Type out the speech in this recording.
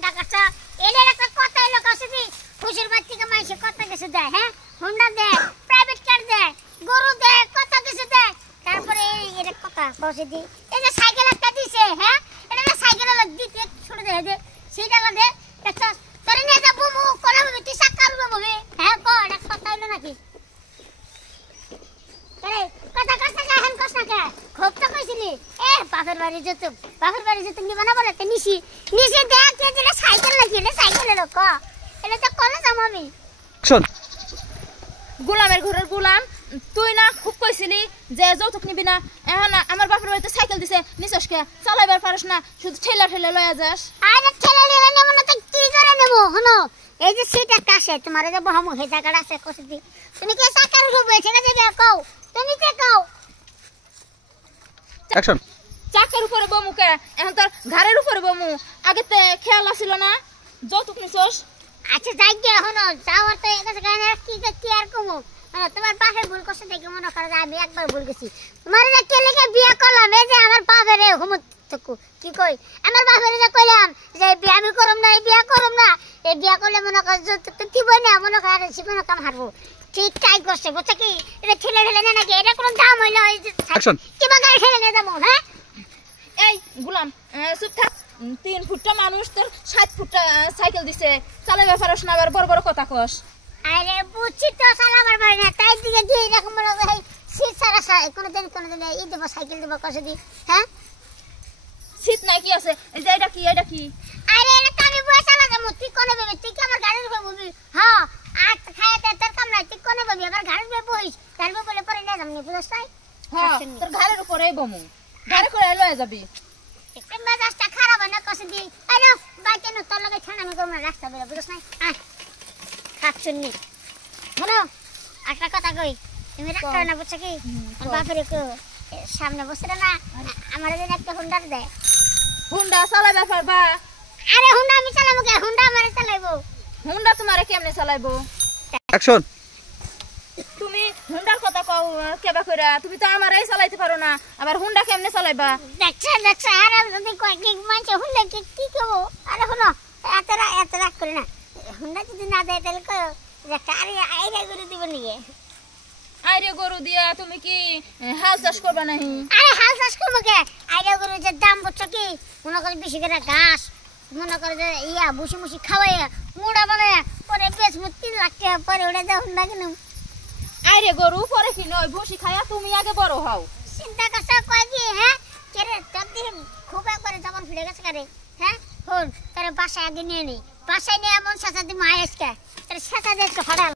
Honda কাটা এদের একটা কথা হলো কাছে খুশির বাচ্চাকে মাইসে কথা কিছু দেয় হ্যাঁ হুন্ডা দেয় প্রাইভেট কার দেয় গরু দেয় কথা কিছু দেয় তারপরে এর কথা কষে দি এই যে সাইকেল একটা দিছে হ্যাঁ এটা না সাইকেল দিতে ছুড়ে দেয় যে সেটা লাগে একটা তোরে নিয়ে যাবো মু কোন ভাবে তুই সাকার হবে হ্যাঁ কো এটা কথা হলো নাকি আরে কথা কথা কাহেন কষ্ট কে খুব তো কইছিলি এ বাপের বাড়ি যেত নিবা না বলে নিছি দেখ কে দিলে সাইকেল নাকি এটা সাইকেলের লোক এটা তো কোন জামাবি শোন গোলামের ঘরের গোলাম তুই না খুব কইছিলি যে যৌতুক নিবি না এখন আমার বাপের বাড়িতে সাইকেল দিছে নিছসকে চালাইবার পারস না শুধু ঠেলা লয়া যাস আরে ঠেলা নেব না তো কি করে নেব হনো এই যে সিট একটা আছে তোমার যে বহামু হে জায়গাটা আছে কষ্ট দি তুমি কি সাকার রূপে ছেড়ে দেবে কও তুমি কে কও অ্যাকশন চাকের উপরে বমুকে এখন তোর ঘাড়ের উপরে বমু আগেতে খেয়াল আসিল না যৌতুক নিছস আচ্ছা যাই গে হনো যাওয়ার তো একাছে গানে কি আর কমু তোমার বাপের ভুল করছে দেখে মনে করে আমি একবার ভুল গেছি তোমার যে কেলেকে বিয়া করলাম এই যে আমার বাপের হুমত কি কই আমার বাপের যে কইলাম যে বিয়া আমি করব না এই বিয়া করব না এই বিয়া করলে মনে কর তো কি বই না মনে করে জীবনে কাম হারবো ঠিক টাই করছে বুঝছ কি এটা ঠেলে না নাকি এটা কোনো দাম হইলো এই যে অ্যাকশন কিবা গাড়ি ঠেলে নিয়ে যাবো হ্যাঁ এই গোলাম চুপ থাক 3 ফুটটা মানুষ তোর 7 ফুটটা সাইকেল দিছে চালাইবার পারস না আবার বড় বড় কথা কস আরে বুঝছি তো চালাবার পারি না তাই দিকে দিয়ে এরকম মনে হয় সিট সারা কোনদিন এই দেবো সাইকেল দেবো কষে দি হ্যাঁ শীত নাই কি আছে এই যে এটা কি আরে এটা তো আমি বসে চালা যাবো তুই কোনে ভাবে তুই কি আমার গাড়ির উপরে বলবি হ্যাঁ আর খাইতে তোর কাম নাই তুই কোনে ভাবি আমার গাড়ির উপরে বইস গাড়ির উপরে বলে পরে নিয়ে যাবো নি বুঝছ তাই হ্যাঁ তোর ঘাড়ের উপরে বমু ঘাড়ে করে লয়ে যাবি একটু মেজাজটা খারাপ না কষে দি আরে বাইতে না তোর লগে ছানা আমি করব রাস্তা বের বুঝছ না আয় খাচ্ছুনি হলো একটা কথা কই তুমি রাখো না বুঝছ কি বাপের সামনে বসে না আমার জন্য একটা হুন্ডা দে হুন্ডা চালাইবার পারবা আরে হুন্ডা আমি চালাবো কে হুন্ডা আমারে চালাইবো হুন্ডা তোমারে কেমনে চালাইবো অ্যাকশন তুমি হুন্ডার কথা কও কেবা কইরা তুমি তো আমারই চালাইতে পারো না আবার হুন্ডা কেমনে চালাইবা দেখছ আরে যদি কয়েক মাস হুন্ডা কি করব আরে হলো এত রাগ করে না হুন্ডা যদি না দেয় তাহলে কো যে আরে আইরা করে দিব নিয়ে আইরে গরু দিয়া তুমি কি হাল চাষ করবা নাহি আরে হাল চাষ করব কে আইরা গরু যে দাম বুঝছ কি মনে করে বেশি করে ঘাস মনে করে যে ইয়া মুসি খাওয়াইয়া মুড়া বানায়া পরে বেশ 3 লাখ টাকা পরে ওটা দে হুন্ডা কিনো আইরে গরু পরে কি নয় বসি খায়া তুমি আগে বড় হও চিন্তা করছ কয় কি হ্যাঁ কেরে তোর দিন খুব একবারে জবান ফিরে গেছে করে হ্যাঁ হল তোর বাসায় আগে নিয়ে নি বাসায় নিয়ে এমন সাথে দি মায়েসকে তোর সাথে দেখতে হড়াল